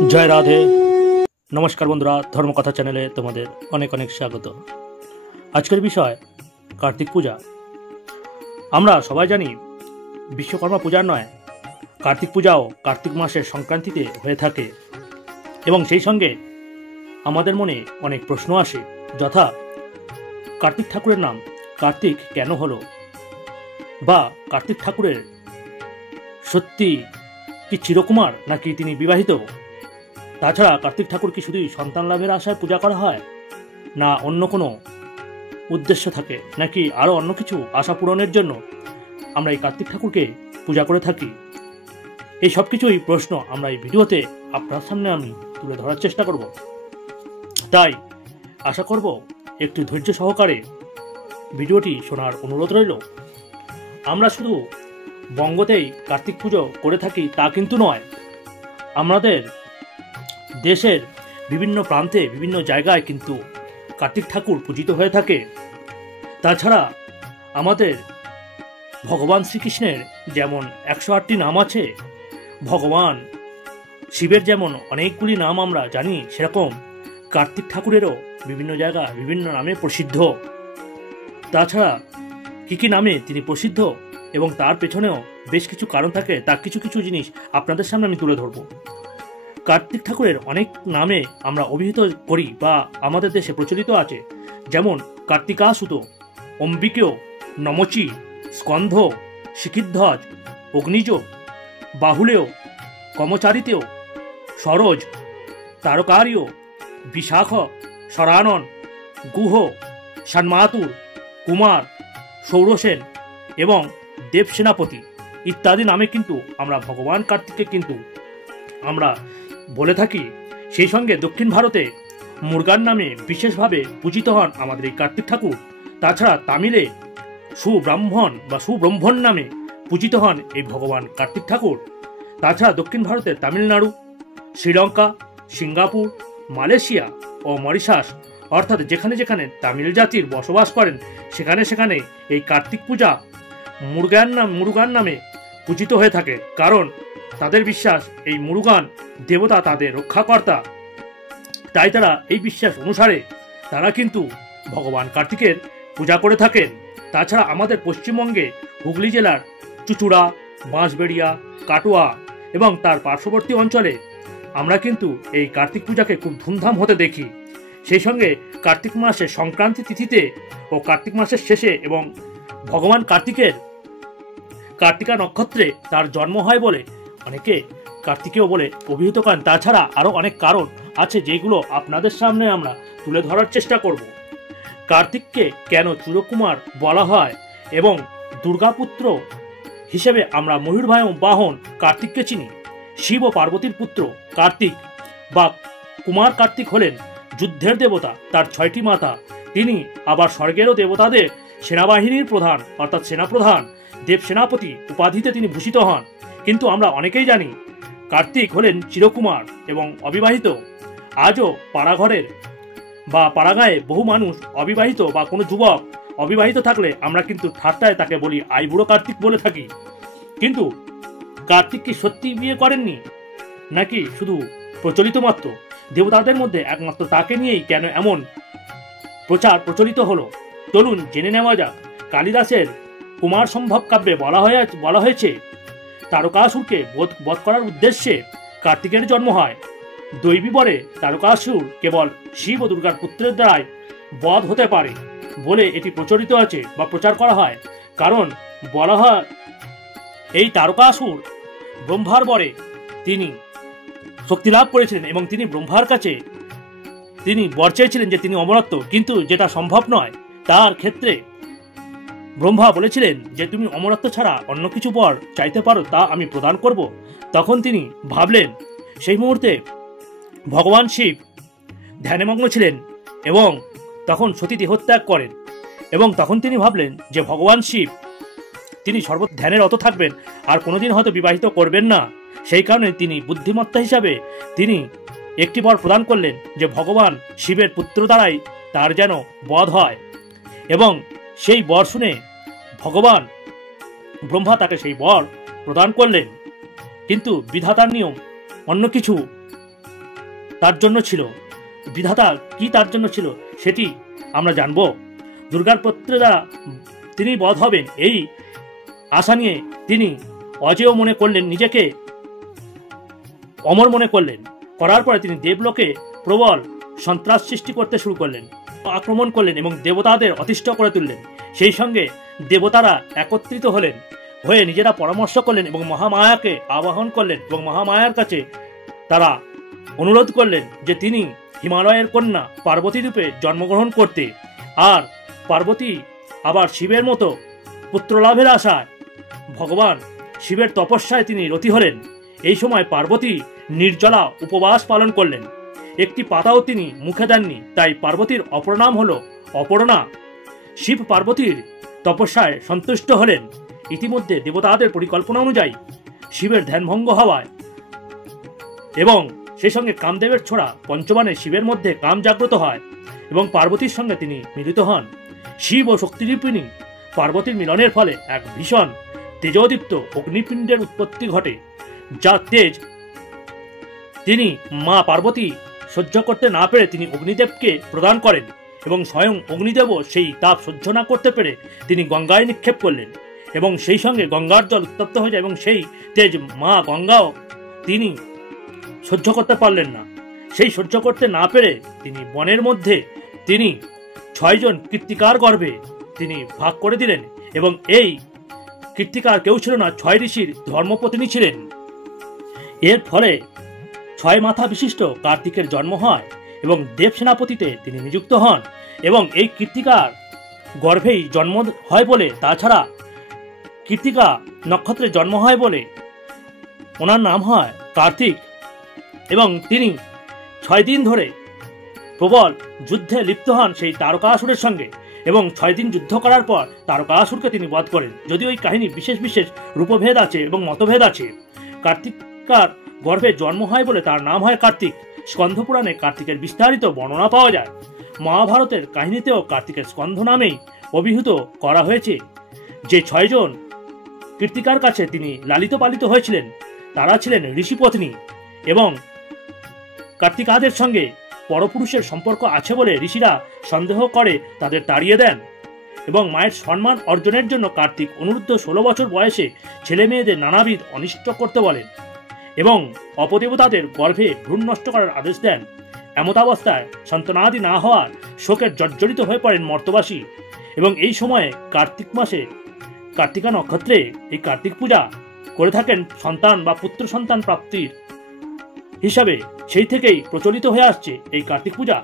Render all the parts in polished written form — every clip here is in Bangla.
जय राधे। नमस्कार बंधुरा, धर्मकथा चैनेले तुम्हारे अनेक अनेक स्वागत। आजकेर विषय कार्तिक पूजा। आमरा सबाई जानी विश्वकर्मा पूजार नय कार्तिक पूजाओ कार्तिक मासेर संक्रांतिते हये थाके एबं सेई संगे आमादेर मने अनेक प्रश्न आसे, यथा कार्तिक ठाकुरेर नाम कार्तिक केन हलो, बा कार्तिक ठाकुरेर सत्यि कि चिरकुमार नाकि तिनि विवाहित। ताछाड़ा कार्तिक ठाकुर की शुधुई सन्तान लाभेर आशाय पूजा करा हय ना अन्य कोनो उद्देश्य थाके नाकि आरो अन्य किछु आशा पूरণের জন্য আমরা এই कार्तिक ठाकुरকে पूजा करे थाकी। এই সব কিছুই প্রশ্ন আমরা এই ভিডিওতে আপনার সামনে আমি তুলে ধরার চেষ্টা করব। তাই আশা করব একটু ধৈর্য সহকারে ভিডিওটি শোনার অনুরোধ রইল। আমরা শুধু বঙ্গতেই कार्तिक পুজো করে থাকি তা কিন্তু নয়, আমাদের देशेर विभिन्न प्रान्ते विभिन्न जायगाय किन्तु कार्तिक ठाकुर पूजित हये थाके। ताछाड़ा आमादेर भगवान श्रीकृष्णेर जेमन 108टी नाम आछे, भगवान शिवेर जेमन अनेकगुली नाम आमरा जानी, सेरकम कार्तिक ठाकुरेरও विभिन्न जायगाय विभिन्न नामे प्रसिद्ध। ताछाड़ा कि नामे तिनि प्रसिद्ध एबं तार पेछनेও बेश किछु कारण थाके, तार किछु किछु जिनिस आपनादेर सामने आमि तुले धरब। कार्तिक ठाकुरेर अनेक नामे आमरा अभिहित करी बा आमादेर देशे प्रचलित आछे, जेमन कार्तिकासुत, अम्बिकेय, नमची, स्कंध, शिखिध्वज, अग्निज, बाहुलेय, कमचारितेय, सरोज, तारकार्य, विशाख, शरानन, गुह, षण्मातुर, कुमार, सौरसेन एवं देवसेनापति इत्यादि नामे किन्तु आमरा भगवान कार्तिकके किन्तु आमरा बोले थाकी। सेई संगे दक्षिण भारते मुरुगान नामे विशेषभावे पूजित हन आमादेर एई कार्तिक ठाकुर। ताछाड़ा तामिले सुब्राह्मण बा सुब्रह्मण नामे पूजित हन एई भगवान कार्तिक ठाकुर। ताछाड़ा दक्षिण भारतेर तामिलनाड़ु, श्रीलंका, सिंगापुर, मालয়েশিয়া और मरिशास अर्थात जेखाने जेखाने तामिल जातिर बसबास करें सेखाने सेखाने एई कार्तिक पूजा मुरुगान नामे पूजित हये थाके, कारण तादेर विश्वास এই মুরুগান দেবতা তাদের রক্ষাকর্তা। তাই তারা এই বিশ্বাস অনুসারে তারা কিন্তু ভগবান কার্তিকের পূজা করে থাকেন। তাছাড়া আমাদের পশ্চিমবঙ্গে হুগলি জেলার চুঁচুড়া, বাঁশবেড়িয়া, কাটোয়া এবং তার পার্শ্ববর্তী অঞ্চলে আমরা কিন্তু এই কার্তিক পূজাকে খুব ধুমধাম হতে দেখি। সেই সঙ্গে কার্তিক মাসের সংক্রান্তি তিথিতে ও কার্তিক মাসের শেষে এবং ভগবান কার্তিকের কার্তিকা নক্ষত্রে তার জন্ম হয় বলে অনেকে কার্তিকেয় বলে অভিহিত করেন। তাছাড়া আরও অনেক কারণ আছে যেগুলো আপনাদের সামনে আমরা তুলে ধরার চেষ্টা করব। কার্তিককে কেন চিরকুমার বলা হয় এবং দুর্গাপুত্র হিসেবে আমরা ময়ূরবাহন বাহন কার্তিককে চিনি। শিব ও পার্বতীর পুত্র কার্তিক বা কুমার কার্তিক হলেন যুদ্ধের দেবতা, তার 6টি মাথা। তিনি আবার স্বর্গেরও দেবতাদের সেনাবাহিনীর প্রধান অর্থাৎ সেনাপ্রধান দেবসেনাপতি উপাধিতে তিনি ভূষিত হন। কিন্তু আমরা অনেকেই জানি কার্তিক হলেন চিরকুমার এবং অবিবাহিত। আজও পাড়াঘরের বা পাড়াগাঁয়ে বহু মানুষ অবিবাহিত বা কোনো যুবক অবিবাহিত থাকলে আমরা কিন্তু ঠাট্টায় তাকে বলি আইবুড়ো কার্তিক বলে থাকি। কিন্তু কার্তিক কি সত্যি বিয়ে করেননি নাকি শুধু প্রচলিত মাত্র? দেবতাদের মধ্যে একমাত্র তাকে নিয়েই কেন এমন প্রচলিত হলো, চলুন জেনে নেওয়া যাক। কালিদাসের কুমার সম্ভব কাব্যে বলা হয়েছে তারকাসুরকে বধ করার উদ্দেশ্যে কার্তিকের জন্ম হয়। দৈবী বরে তারকাসুর কেবল শিব ও দুর্গার পুত্রের দ্বারাই বধ হতে পারে বলে এটি প্রচলিত আছে বা প্রচার করা হয়। কারণ বলা হয় এই তারকাসুর ব্রহ্মার বরে তিনি শক্তি লাভ করেছিলেন এবং তিনি ব্রহ্মার কাছে তিনি বর চেয়েছিলেন যে তিনি অমরত্ব, কিন্তু যেটা সম্ভব নয়। তার ক্ষেত্রে ব্রহ্মা বলেছিলেন যে তুমি অমরত্ব ছাড়া অন্য কিছু বর চাইতে পারো, তা আমি প্রদান করব। তখন তিনি ভাবলেন, সেই মুহূর্তে ভগবান শিব ধ্যানমগ্ন ছিলেন এবং তখন সতী দেহত্যাগ করেন এবং তখন তিনি ভাবলেন যে ভগবান শিব তিনি ধ্যানের রত থাকবেন আর কোনোদিন হয়তো বিবাহিত করবেন না। সেই কারণে তিনি বুদ্ধিমত্তা হিসাবে তিনি একটি বর প্রদান করলেন যে ভগবান শিবের পুত্র দ্বারাই তার যেন বধ হয়। এবং সেই বর শুনে ভগবান ব্রহ্মা তাকে সেই বর প্রদান করলেন। কিন্তু বিধাতার নিয়ম অন্য কিছু তার জন্য ছিল, বিধাতা কি তার জন্য ছিল সেটি আমরা জানব। দুর্গার পুত্র দ্বারা তিনি বধ হবেন এই আশা নিয়ে তিনি অজেয় মনে করলেন, নিজেকে অমর মনে করলেন। করার পরে তিনি দেবলোকে প্রবল সন্ত্রাস সৃষ্টি করতে শুরু করলেন, আক্রমণ করলেন এবং দেবতাদের অতিষ্ঠ করে তুললেন। সেই সঙ্গে দেবতারা একত্রিত হলেন, হয়ে নিজেরা পরামর্শ করলেন এবং মহামায়াকে আবাহন করলেন এবং মহামায়ার কাছে তারা অনুরোধ করলেন যে তিনি হিমালয়ের কন্যা পার্বতী রূপে জন্মগ্রহণ করতে, আর পার্বতী আবার শিবের মতো পুত্রলাভের আশায় ভগবান শিবের তপস্যায় তিনি রতি হলেন। এই সময় পার্বতী নির্জলা উপবাস পালন করলেন, একটি পাতাও তিনি মুখে দেননি, তাই পার্বতীর অপর নাম হল অপর্ণা। শিব পার্বতীর তপস্যায় সন্তুষ্ট হলেন। ইতিমধ্যে দেবতাদের পরিকল্পনা অনুযায়ী শিবের ধ্যানভঙ্গ হওয়ায় এবং সেই সঙ্গে কামদেবের ছোড়া পঞ্চবাণে শিবের মধ্যে কাম জাগ্রত হয় এবং পার্বতীর সঙ্গে তিনি মিলিত হন। শিব ও শক্তিরূপিণী পার্বতীর মিলনের ফলে এক ভীষণ তেজোদীপ্ত অগ্নিপিণ্ডের উৎপত্তি ঘটে, যা তেজ তিনি মা পার্বতী সহ্য করতে না পেরে তিনি অগ্নিদেবকে প্রদান করেন এবং স্বয়ং অগ্নিদেবও সেই তাপ সহ্য না করতে পেরে তিনি গঙ্গায় নিক্ষেপ করলেন এবং সেই সঙ্গে গঙ্গার জল উত্তপ্ত হয়ে যায় এবং সেই তেজ মা গঙ্গাও তিনি সহ্য করতে পারলেন না। সেই সহ্য করতে না পেরে তিনি বনের মধ্যে তিনি 6 জন কৃত্তিকার গর্ভে তিনি ভাগ করে দিলেন এবং এই কৃত্তিকার কেউ ছিল না, 6 ঋষির ধর্মপত্নী ছিলেন। এর ফলে 6 মাথা বিশিষ্ট কার্তিকের জন্ম হয় এবং দেব সেনাপতিতে তিনি নিযুক্ত হন এবং এই কৃত্তিকার গর্ভেই জন্ম হয় বলে, তাছাড়া কৃত্তিকা নক্ষত্রে জন্ম হয় বলে ওনার নাম হয় কার্তিক। এবং তিনি 6 দিন ধরে প্রবল যুদ্ধে লিপ্ত হন সেই তারকাসুরের সঙ্গে এবং 6 দিন যুদ্ধ করার পর তারকাসুরকে তিনি বধ করেন। যদিও এই কাহিনী বিশেষ বিশেষ রূপভেদ আছে এবং মতভেদ আছে। কার্তিকার গর্ভে জন্ম হয় বলে তার নাম হয় কার্তিক। স্কন্ধ পুরাণে কার্তিকের বিস্তারিত বর্ণনা পাওয়া যায়। মহাভারতের কাহিনীতেও কার্তিকের স্কন্ধ নামেই অভিহিত করা হয়েছে। যে 6 জন কৃত্তিকার কাছে তিনি লালিত পালিত হয়েছিলেন তারা ছিলেন ঋষিপত্নী এবং কার্তিকাদের সঙ্গে পরপুরুষের সম্পর্ক আছে বলে ঋষিরা সন্দেহ করে তাদের তাড়িয়ে দেন এবং মায়ের সম্মান অর্জনের জন্য কার্তিক অনূর্ধ্ব 16 বছর বয়সে ছেলে মেয়েদের নানাবিধ অনিষ্ট করতে বলেন এবং অপদেবতাদের গর্ভে ভ্রূণ নষ্ট করার আদেশ দেন। এমতাবস্থায় সন্তানাদি না হওয়ার শোকের জর্জরিত হয়ে পড়েন মর্তবাসী এবং এই সময়ে কার্তিক মাসে কার্তিকা নক্ষত্রে এই কার্তিক পূজা করে থাকেন সন্তান বা পুত্র সন্তান প্রাপ্তির হিসাবে। সেই থেকেই প্রচলিত হয়ে আসছে এই কার্তিক পূজা।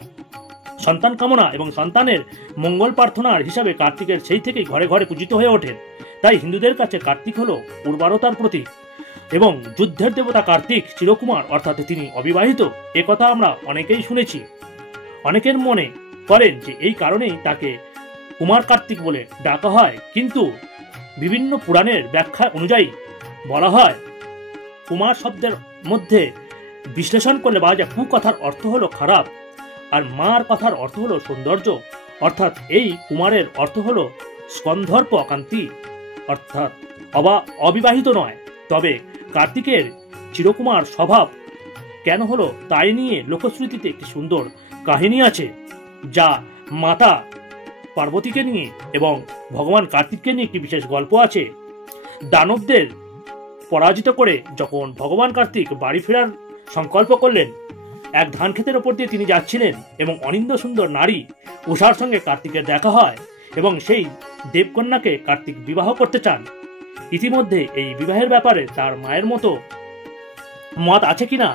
সন্তান কামনা এবং সন্তানের মঙ্গল প্রার্থনার হিসাবে কার্তিকের সেই থেকেই ঘরে ঘরে পূজিত হয়ে ওঠেন। তাই হিন্দুদের কাছে কার্তিক হল উর্বরতার প্রতীক এবং যুদ্ধের দেবতা কার্তিক চিরকুমার, অর্থাৎ তিনি অবিবাহিত। একথা আমরা অনেকেই শুনেছি। অনেকের মনে করেন যে এই কারণেই তাকে কুমার কার্তিক বলে ডাকা হয়, কিন্তু বিভিন্ন পুরাণের ব্যাখ্যা অনুযায়ী বলা হয় কুমার শব্দের মধ্যে বিশ্লেষণ করলে পাওয়া যায় কু কথার অর্থ হলো খারাপ আর মার কথার অর্থ হলো সৌন্দর্য, অর্থাৎ এই কুমারের অর্থ হলো স্কন্ধর্প কান্তি, অর্থাৎ অবিবাহিত নয়। তবে কার্তিকের চিরকুমার স্বভাব কেন হলো তাই নিয়ে লোকশ্রুতিতে একটি সুন্দর কাহিনী আছে, যা মাতা পার্বতীকে নিয়ে এবং ভগবান কার্তিককে নিয়ে একটি বিশেষ গল্প আছে। দানবদের পরাজিত করে যখন ভগবান কার্তিক বাড়ি ফেরার সংকল্প করলেন, এক ধান ক্ষেতের ওপর দিয়ে তিনি যাচ্ছিলেন এবং অনিন্দ সুন্দর নারী উষার সঙ্গে কার্তিকের দেখা হয় এবং সেই দেবকন্যাকে কার্তিক বিবাহ করতে চান। ইতিমধ্যে এই বিবাহের ব্যাপারে তার মায়ের মতো মত আছে কিনা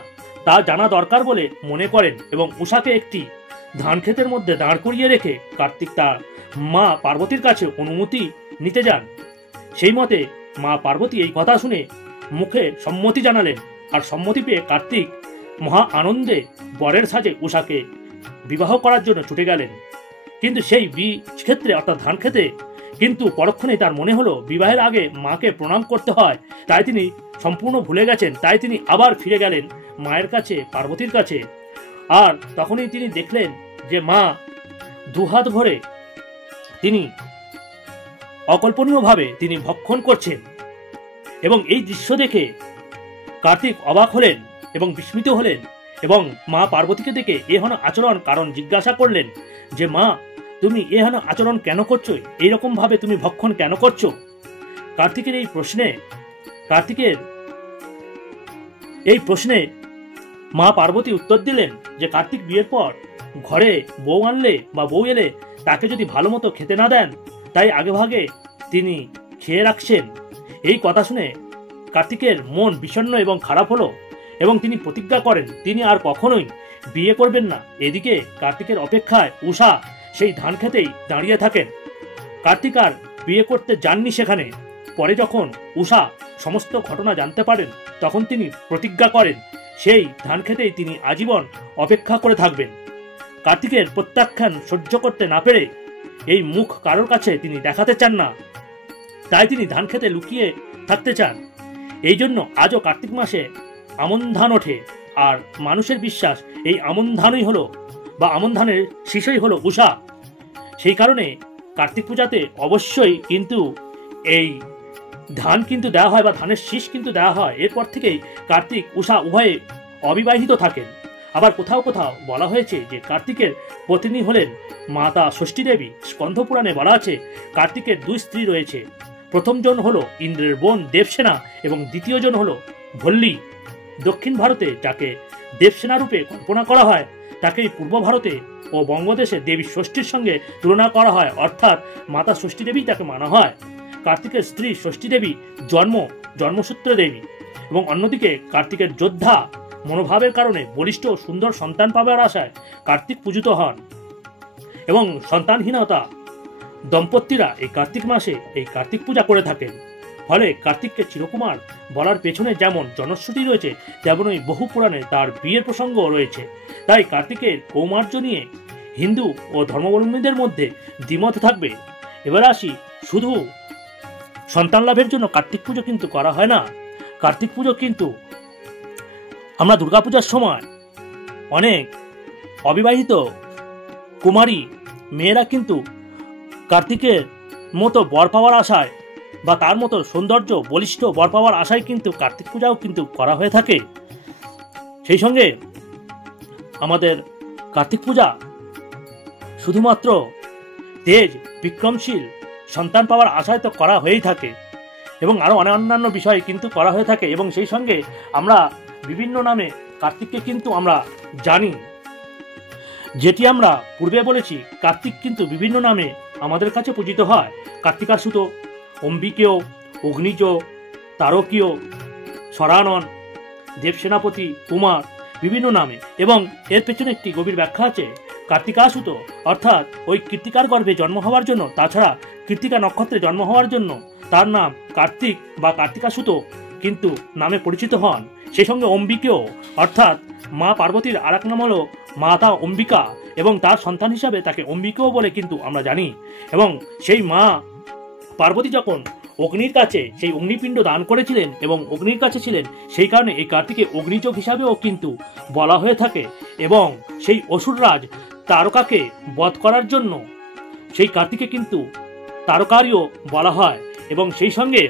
তা জানা দরকার বলে মনে করেন এবং উষাকে একটি ধান ক্ষেতের মধ্যে দাঁড় করিয়ে রেখে কার্তিক তার মা পার্বতীর কাছে অনুমতি নিতে যান। সেই মতে মা পার্বতী এই কথা শুনে মুখে সম্মতি জানালেন আর সম্মতি পেয়ে কার্তিক মহা আনন্দে বরের সাজে উষাকে বিবাহ করার জন্য ছুটে গেলেন। কিন্তু সেই বীজ ক্ষেত্রে অর্থাৎ ধান খেতে কিন্তু পরক্ষণেই তার মনে হলো বিবাহের আগে মাকে প্রণাম করতে হয়, তাই তিনি সম্পূর্ণ ভুলে গেছেন। তাই তিনি আবার ফিরে গেলেন মায়ের কাছে, পার্বতীর কাছে। আর তখনই তিনি দেখলেন যে মা দুহাত ভরে তিনি অকল্পনীয়ভাবে তিনি ভক্ষণ করছেন এবং এই দৃশ্য দেখে কার্তিক অবাক হলেন এবং বিস্মিত হলেন এবং মা পার্বতীকে দেখে এহেন আচরণ কারণ জিজ্ঞাসা করলেন যে মা, তুমি এহেন আচরণ কেন করছো, এইরকম ভাবে তুমি ভক্ষণ কেন করছো? কার্তিকের এই প্রশ্নে মা পার্বতী উত্তর দিলেন যে কার্তিক বিয়ের পর ঘরে বউ আনলে বা বউ এলে তাকে যদি ভালো মতো খেতে না দেন, তাই আগেভাগে তিনি খেয়ে রাখছেন। এই কথা শুনে কার্তিকের মন বিষণ্ণ এবং খারাপ হলো এবং তিনি প্রতিজ্ঞা করেন তিনি আর কখনোই বিয়ে করবেন না। এদিকে কার্তিকের অপেক্ষায় উষা সেই ধান খেতেই দাঁড়িয়ে থাকেন। কার্তিক আর বিয়ে করতে যাননি সেখানে। পরে যখন উষা সমস্ত ঘটনা জানতে পারেন, তখন তিনি প্রতিজ্ঞা করেন সেই ধান খেতেই তিনি আজীবন অপেক্ষা করে থাকবেন। কার্তিকের প্রত্যাখ্যান সহ্য করতে না পেরে এই মুখ কারোর কাছে তিনি দেখাতে চান না, তাই তিনি ধান খেতে লুকিয়ে থাকতে চান। এই জন্য আজও কার্তিক মাসে আমন ধান ওঠে, আর মানুষের বিশ্বাস এই আমন ধানই হলো বা আমন ধানের শীষই হলো উষা। সেই কারণে কার্তিক পূজাতে অবশ্যই কিন্তু এই ধান কিন্তু দেওয়া হয় বা ধানের শীষ কিন্তু দেওয়া হয়। এরপর থেকেই কার্তিক উষা উভয়ে অবিবাহিত থাকেন। আবার কোথাও কোথাও বলা হয়েছে যে কার্তিকের পত্নী হলেন মাতা ষষ্ঠী দেবী। স্কন্ধ পুরাণে বলা আছে কার্তিকের দুই স্ত্রী রয়েছে। প্রথম জন হলো ইন্দ্রের বোন দেবসেনা এবং দ্বিতীয় জন হলো ভল্লী। দক্ষিণ ভারতে যাকে দেবসেনা রূপে কল্পনা করা হয়, তাকেই পূর্ব ভারতে ও বঙ্গদেশে দেবী ষষ্ঠীর সঙ্গে তুলনা করা হয়, অর্থাৎ মাতা ষষ্ঠী দেবী তাকে মানা হয়। কার্তিকের স্ত্রী ষষ্ঠী দেবী জন্মসূত্র দেবী এবং অন্যদিকে কার্তিকের যোদ্ধা মনোভাবের কারণে বলিষ্ঠ ও সুন্দর সন্তান পাবার আশায় কার্তিক পূজিত হন এবং সন্তানহীনতা দম্পতিরা এই কার্তিক মাসে এই কার্তিক পূজা করে থাকেন। ফলে কার্তিককে চিরকুমার বলার পেছনে যেমন জনশ্রুতি রয়েছে, তেমনই বহু পুরাণে তার বিয়ের প্রসঙ্গ রয়েছে। তাই কার্তিকের কৌমার্য নিয়ে হিন্দু ও ধর্মাবলম্বীদের মধ্যে দ্বিমত থাকবে। এবার আসি, শুধু সন্তান লাভের জন্য কার্তিক পুজো কিন্তু করা হয় না। কার্তিক পুজো কিন্তু আমরা দুর্গাপূজার সময় অনেক অবিবাহিত কুমারী মেয়েরা কিন্তু কার্তিকের মতো বর পাওয়ার আশায় বা তার মতো সৌন্দর্য বলিষ্ঠ বর পাওয়ার আশায় কিন্তু কার্তিক পূজাও কিন্তু করা হয়ে থাকে। সেই সঙ্গে আমাদের কার্তিক পূজা শুধুমাত্র তেজ বিক্রমশীল সন্তান পাওয়ার আশায় তো করা হয়েই থাকে এবং আরও অন্যান্য বিষয় কিন্তু করা হয়ে থাকে। এবং সেই সঙ্গে আমরা বিভিন্ন নামে কার্তিককে কিন্তু আমরা জানি, যেটি আমরা পূর্বে বলেছি। কার্তিক কিন্তু বিভিন্ন নামে আমাদের কাছে পূজিত হয়। কার্তিকাসুত, অম্বিকেয়, অগ্নিজ, তারকীয়, সরানন, দেবসেনাপতি, কুমার, বিভিন্ন নামে। এবং এর পেছনে একটি গভীর ব্যাখ্যা আছে। কার্তিকাসুত অর্থাৎ ওই কৃত্তিকার গর্ভে জন্ম হওয়ার জন্য, তাছাড়া কৃত্তিকা নক্ষত্রে জন্ম হওয়ার জন্য তার নাম কার্তিক বা কার্তিকাসুত কিন্তু নামে পরিচিত হন। সেই সঙ্গে অম্বিকেয় অর্থাৎ মা পার্বতীর আর এক নাম হলো মাতা অম্বিকা এবং তার সন্তান হিসাবে তাকে অম্বিকেয় বলে কিন্তু আমরা জানি। এবং সেই মা পার্বতী যখন অগ্নির কাছে সেই অগ্নিপিণ্ড দান করেছিলেন এবং অগ্নির কাছে ছিলেন, সেই কারণে এই কার্তিকে অগ্নিযোগ হিসাবেও কিন্তু বলা হয়ে থাকে। এবং সেই অসুররাজ তারকাকে বধ করার জন্য সেই কার্তিকে কিন্তু তারকারীও বলা হয়। এবং সেই সঙ্গে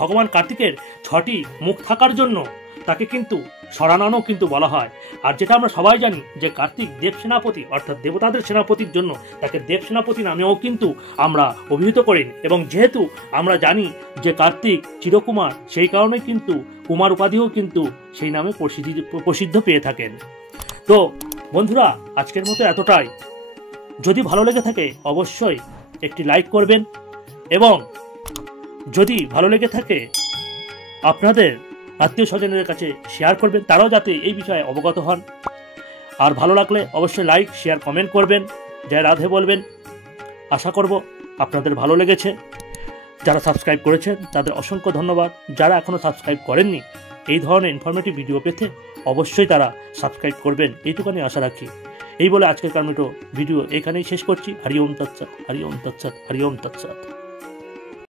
ভগবান কার্তিকের 6টি মুখ থাকার জন্য তাকে কিন্তু সরাননও কিন্তু বলা হয়। আর যেটা আমরা সবাই জানি যে কার্তিক দেব সেনাপতি অর্থাৎ দেবতাদের সেনাপতির জন্য তাকে দেব সেনাপতি নামেও কিন্তু আমরা অভিহিত করি। এবং যেহেতু আমরা জানি যে কার্তিক চিরকুমার, সেই কারণে কিন্তু কুমার উপাধিও কিন্তু সেই নামে প্রসিদ্ধ পেয়ে থাকেন। তো বন্ধুরা, আজকের মতো এতটাই। যদি ভালো লেগে থাকে অবশ্যই একটি লাইক করবেন এবং যদি ভালো লেগে থাকে আপনাদের আত্মীয় স্বজনদের কাছে শেয়ার করবেন, তারাও যাতে এই বিষয়ে অবগত হন। আর ভালো লাগলে অবশ্যই লাইক, শেয়ার, কমেন্ট করবেন, জয় রাধে বলবেন। আশা করব আপনাদের ভালো লেগেছে। যারা সাবস্ক্রাইব করেছেন তাদের অসংখ্য ধন্যবাদ। যারা এখনও সাবস্ক্রাইব করেননি, এই ধরনের ইনফরমেটিভ ভিডিও পেতে অবশ্যই তারা সাবস্ক্রাইব করবেন, এইটুখানি আশা রাখি। এই বলে আজকের ভিডিও এখানেই শেষ করছি। হরি ওম তৎসৎ, হরি ওম তৎসৎ, হরি ওম তৎসৎ।